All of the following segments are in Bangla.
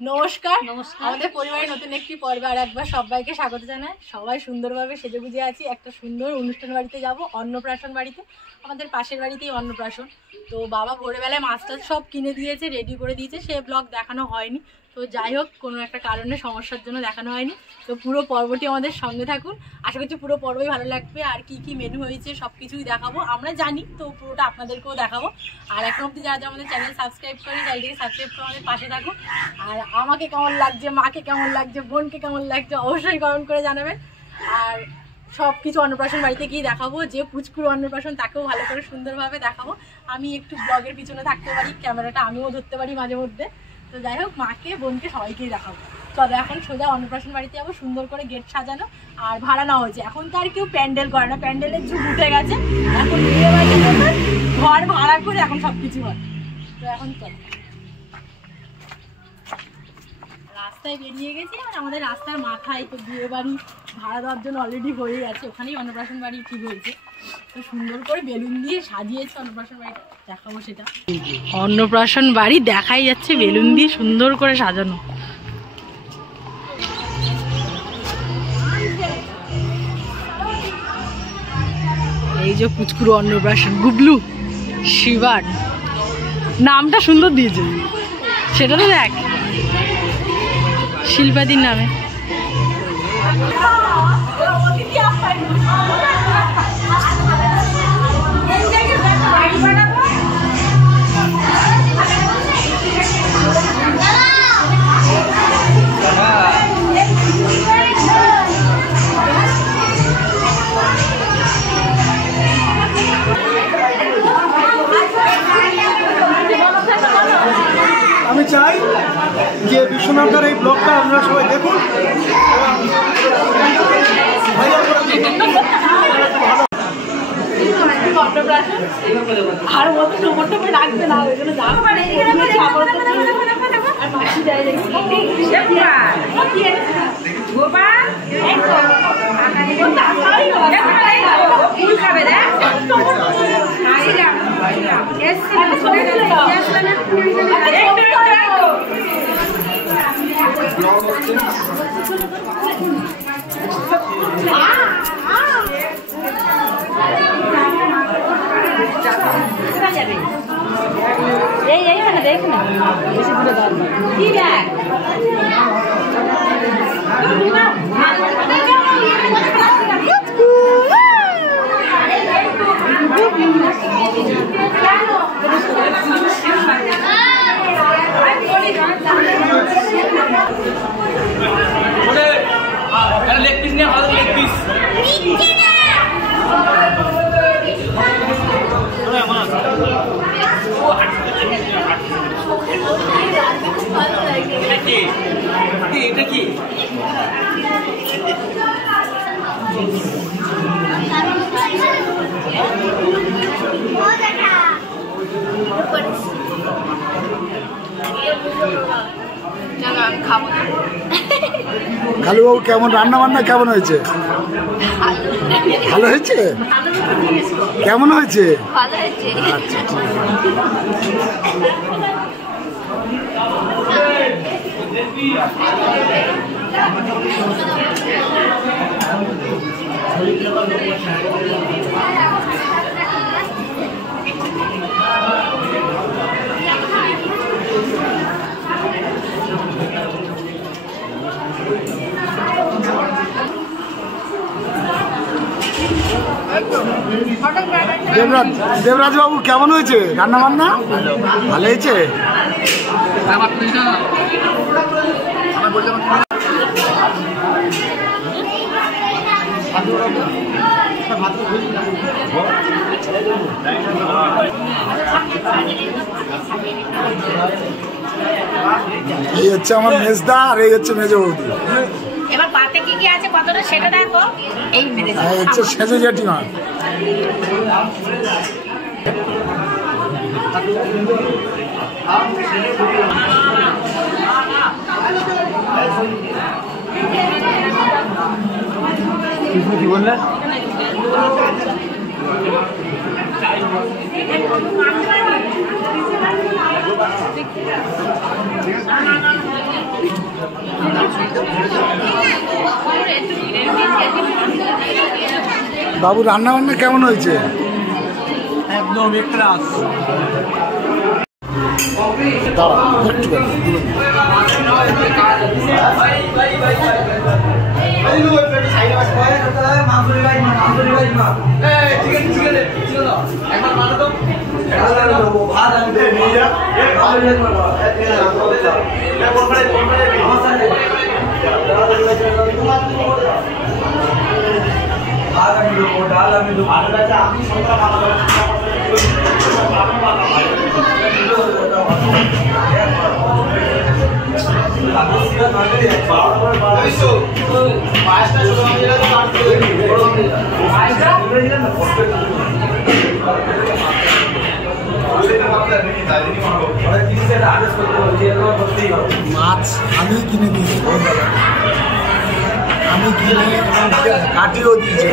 নমস্কার, আমাদের পরিবারের নতুন একটি পর্বে আর একবার সবাইকে স্বাগত জানাই। সবাই সুন্দরভাবে সেজে গুজে আছি। একটা সুন্দর অনুষ্ঠান বাড়িতে যাব, অন্নপ্রাশন বাড়িতে। আমাদের পাশের বাড়িতেই অন্নপ্রাশন। তো বাবা ভোরবেলায় মাছ টাছ সব কিনে দিয়েছে, রেডি করে দিয়েছে। সে ব্লগ দেখানো হয়নি। তো যাই হোক, কোনো একটা কারণে সমস্যার জন্য দেখানো হয়নি। তো পুরো পর্বটি আমাদের সঙ্গে থাকুন, আশা করছি পুরো পর্বই ভালো লাগবে। আর কি কি মেনু হয়েছে সব কিছুই দেখাবো, আমরা জানি, তো পুরোটা আপনাদেরকেও দেখাবো। আর এখন অবধি যারা যারা আমাদের চ্যানেল সাবস্ক্রাইব করি, চ্যানেলটিকে সাবস্ক্রাইব করে আমাদের পাশে থাকুন। আর আমাকে কেমন লাগছে, মাকে কেমন লাগছে, বোনকে কেমন লাগছে অবশ্যই কমেন্ট করে জানাবেন। আর সব কিছু অন্নপ্রাশন বাড়িতে গিয়ে দেখাবো। যে পুচকুর অন্নপ্রাশন তাকেও ভালো করে সুন্দরভাবে দেখাবো। আমি একটু ব্লগের পিছনে থাকতে পারি, ক্যামেরাটা আমিও ধরতে পারি মাঝে মধ্যে। তো যাই হোক, মাকে বোনকে সবাইকেই দেখাবো। চলো এখন সোজা অন্নপ্রাশন বাড়িতে যাবো। সুন্দর করে গেট সাজানো আর ভাড়া নেওয়া হয়েছে। এখন তো আর কেউ প্যান্ডেল করে না, প্যান্ডেলের যুগ উঠে গেছে। এখন বিয়ে বাড়িতে ঘর ভাড়া করে এখন সব কিছু হয়। তো এখন চলো, রাস্তায় বেরিয়ে গেছি। আর আমাদের রাস্তার মাথায় তো বিয়ে বাড়ি ভাড়া দেওয়ার জন্য অলরেডি হয়ে গেছে। ওখানেই অন্নপ্রাশন বাড়ি ঠিক হয়েছে। তো সুন্দর করে বেলুন দিয়ে সাজিয়েছে অন্নপ্রাশন বাড়িটা, দেখাবো সেটা। অন্নপ্রাশন বাড়ি দেখাই যাচ্ছে বেলুন দিয়ে সুন্দর করে সাজানো। এই যে পুচকুরু অন্নপ্রাশন, গুবলু শিবার নামটা সুন্দর দিয়েছে, সেটা তো দেখ, শিল্পাদির নামে। আমি চাই যে বিশ্বনাথের এই ব্লগটা আপনারা সবাই দেখুন। আর মতো নম্বরটা রাখবে না, ওই জন্য এই মানে দেখ না, বেশি দূরে দরকার কি দেখ। লেগ পিস নিয়ে ভালো, লেগ পিস এটা কি? কালুবাবু কেমন রান্না বান্না কেমন হয়েছে? ভালো হয়েছে? কেমন হয়েছে? আচ্ছা ঠিক দেবরাজ বাবু কেমন হয়েছে রান্না বান্না? ভালো হয়েছে। এই হচ্ছে আমার মেজদা আর এই হচ্ছে মেজ বৌদি। এবার পাতে কি কি আছে কতটা সেটা দেখো। এই হচ্ছে সেজে জেঠিমা। কি বললে? বাবু রান্না বান্না কেমন হয়েছে? একদম একরাস। দাঁড়া একটু মাছ আমি কিনে দিয়েছি, আমি কিনে কাটিয়েও দিয়েছি।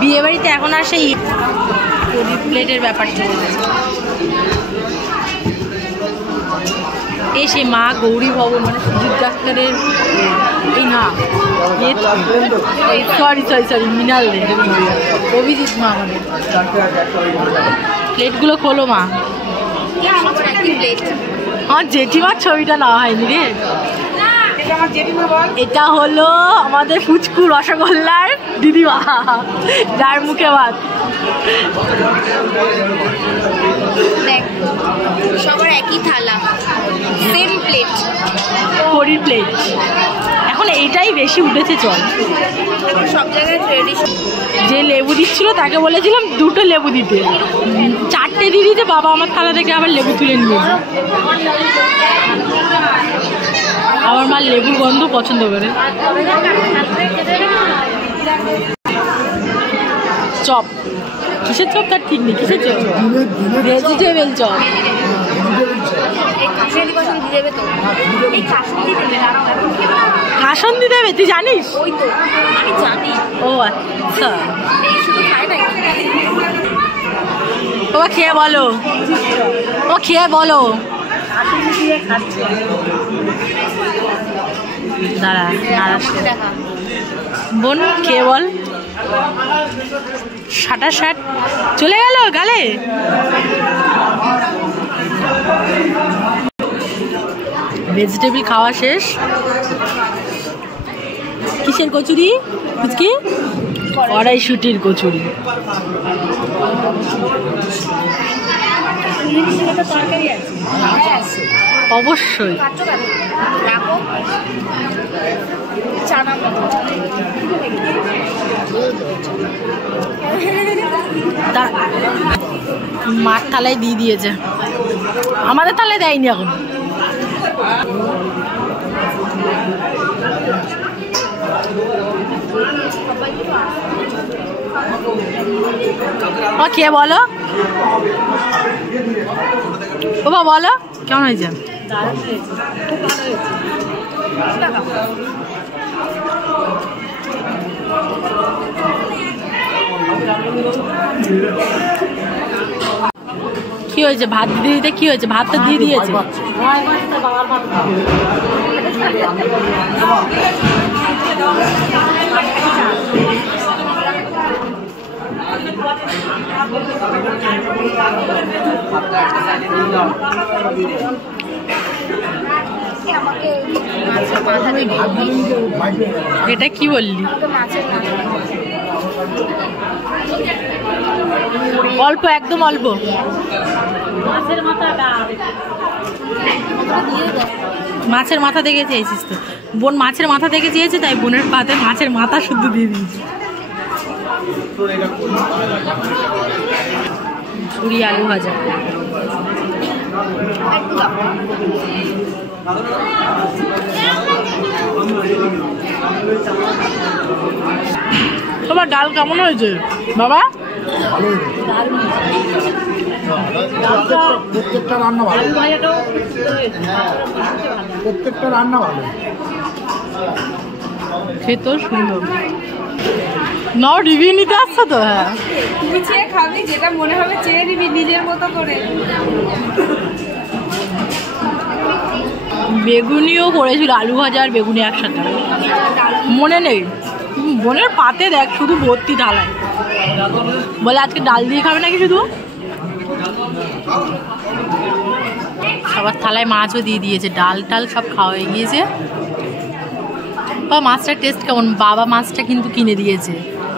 বিয়ে বাড়িতে এখন আর সেই প্লেটের ব্যাপার চলে গেছে। এই সেই মা গৌরী ভবন মানে সুজিত ডাক্তারের এই না সরি সরি সরি মৃণাল দে অভিজিৎ মা আমাদের। প্লেটগুলো খোলো মা। আমার জেঠিমার ছবিটা নেওয়া হয়নি রে। এটা হলো আমাদের ফুচকু রসগোল্লার দিদিমা, যার মুখে ভাত। সবার একই থালা, সেম প্লেট, কড়ির প্লেট। এখন এইটাই বেশি উঠেছে চল। এখন সব জায়গায় ট্রেডিশন। যে লেবু দিচ্ছিল তাকে বলেছিলাম 2টো লেবু দিতে, 4টে দিয়ে দিতে। বাবা আমার থালা থেকে আবার লেবু তুলে নিয়ে আমার মা লেবুর গন্ধ পছন্দ করে। চপ কিসের চপ তার ঠিক নেই, কিসের চপ? Vegetable chop. কাসন্দি দেবে তুই জানিস? ওই তো আমি জানি। ও আচ্ছা, এই শুধু খায় না, ও খেয়ে বলো, ও খেয়ে বলো। দাঁড়া দেখা বোন খেয়ে বল। 60 চলে গেল গালে। ভেজিটেবল খাওয়া শেষ। কিসের কচুরি? ফুচকি কড়াইশুটির কচুরি। অবশ্যই মার থালায় দিয়ে দিয়েছে, আমাদের থালায় দেয়নি এখন। ও খেয়ে বলো, ও বা বলো কেমন হয়েছে? কি হয়েছে? ভাত দিয়ে দিতে কি হয়েছে? ভাত তো দিয়ে দিয়েছে। এটা কি বললি? অল্প, একদম অল্প। মাছের মাথা থেকে চেয়েছিস তো? বোন মাছের মাথা থেকে চেয়েছে, তাই বোনের পাতে মাছের মাথা শুদ্ধ দিয়ে দিয়েছি। ঝুরি আলু ভাজা। তোমার ডাল কেমন হয়েছে বাবা? ভালোই দারুণ প্রত্যেকটা রান্না ভালো, প্রত্যেকটা রান্না ভালো। খেতেও সুন্দর। নাও রিভিউ নিতে আসছো তো? হ্যাঁ, তুই চেয়ে খাবি, যেটা মনে হবে চেয়ে নিবি নিজের মতো করে। বেগুনিও করেছিল, আলু ভাজা আর বেগুনি একসাথে, মনে নেই। বোনের পাতে দেখ শুধু ভর্তি ঢালায়, বলে আজকে ডাল দিয়ে খাবে নাকি শুধু। সবার থালায় মাছও দিয়ে দিয়েছে, ডাল টাল সব খাওয়া হয়ে গিয়েছে। বাবা মাছটার টেস্ট কেমন? বাবা মাছটা কিন্তু কিনে দিয়েছে।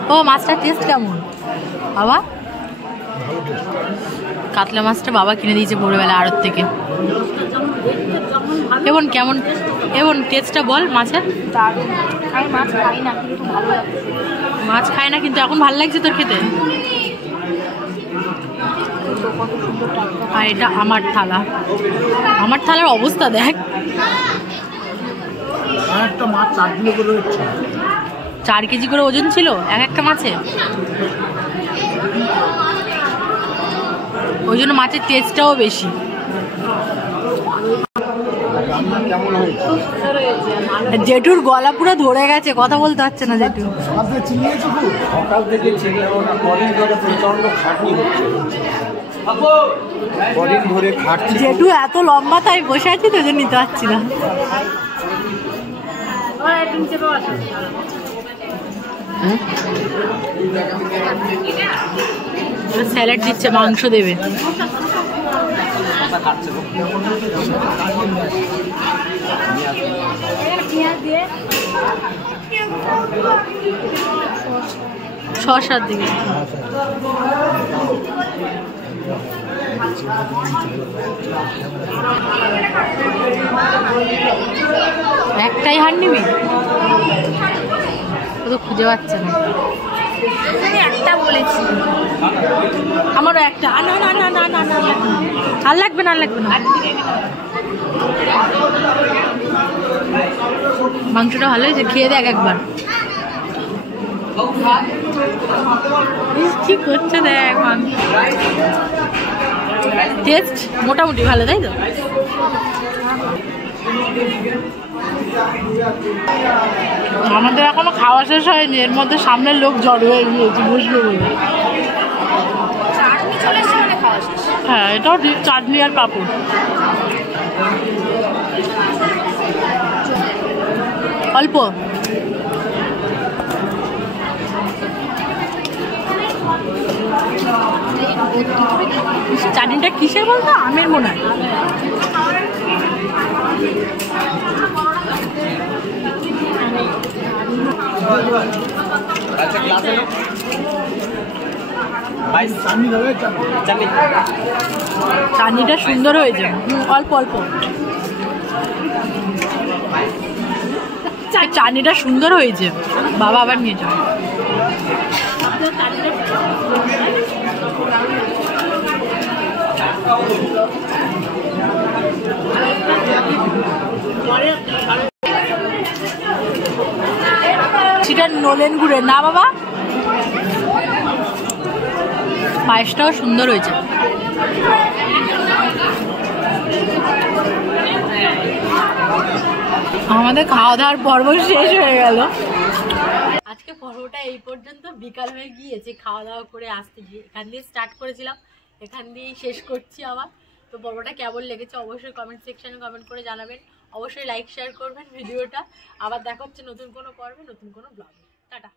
বাবা মাছটার টেস্ট কেমন বাবা? কাতলা মাছটা বাবা কিনে দিয়েছে ভোরবেলা আড়ত থেকে। এবং কেমন এবং টেস্টটা বল মাছের? আমি মাছ খাই না, কিন্তু ভালো লাগে। মাছ খায় না কিন্তু এখন ভালো লাগছে তোর খেতে? আর এটা আমার থালা, আমার থালার অবস্থা দেখ। একটা মাছ 4 কিলো করে হচ্ছে, 4 কেজি করে ওজন ছিল এক একটা মাছে। ওই জন্য মাছের টেস্টটাও বেশি। জেঠুর গলা পুরো ধরে গেছে, কথা বলতে পারছে না জেঠু। সকাল থেকে চিনিয়েছো খুব? সকাল থেকে চিনিয়েও না, কদিন ধরে প্রচন্ড খাটনি হচ্ছে, কদিন ধরে খাটছি। জেঠু এত লম্বা তাই বসে আছি তো জন্য নিতে পারছি না। স্যালাড দিচ্ছে, মাংস দেবে। শসার দিকে একটাই হার নিবি? ও তো খুঁজে পাচ্ছে না। আমি একটা বলেছি, আমারও একটা। না না না না না না, আর লাগবে না, আর লাগবে না। মাংসটা ভালো হয়েছে, খেয়ে দেখ একবার। কি করছে দেখ মাংস, টেস্ট মোটামুটি ভালো, তাই তো? আমাদের এখনো খাওয়া শেষ হয়নি, এর মধ্যে সামনের লোক জড়ো হয়ে গিয়েছে বসবে বলে। চাটনি চলে এসে মানে খাওয়া শেষ। হ্যাঁ, এটাও ঠিক, চাটনি আর পাঁপড়। অল্প চাটনিটা কিসের বলতো? আমের মনে হয়। চাটনিটা সুন্দর হয়েছে, অল্প অল্প। চাটনিটা সুন্দর হয়েছে, বাবা আবার নিয়ে যাও। সেটা নলেন গুড়ের না বাবা? পায়েসটাও সুন্দর হয়েছে। আমাদের খাওয়া দাওয়ার পর্ব শেষ হয়ে গেল। আজকে পর্বটা এই পর্যন্ত, বিকাল হয়ে গিয়েছে খাওয়া দাওয়া করে আসতে গিয়ে। এখান দিয়ে স্টার্ট করেছিলাম, এখান দিয়েই শেষ করছি আবার। তো পর্বটা কেমন লেগেছে অবশ্যই কমেন্ট সেকশনে কমেন্ট করে জানাবেন। অবশ্যই লাইক শেয়ার করবেন ভিডিওটা। আবার দেখা হচ্ছে নতুন কোনো পর্বে, নতুন কোনো ব্লগে। টাটা।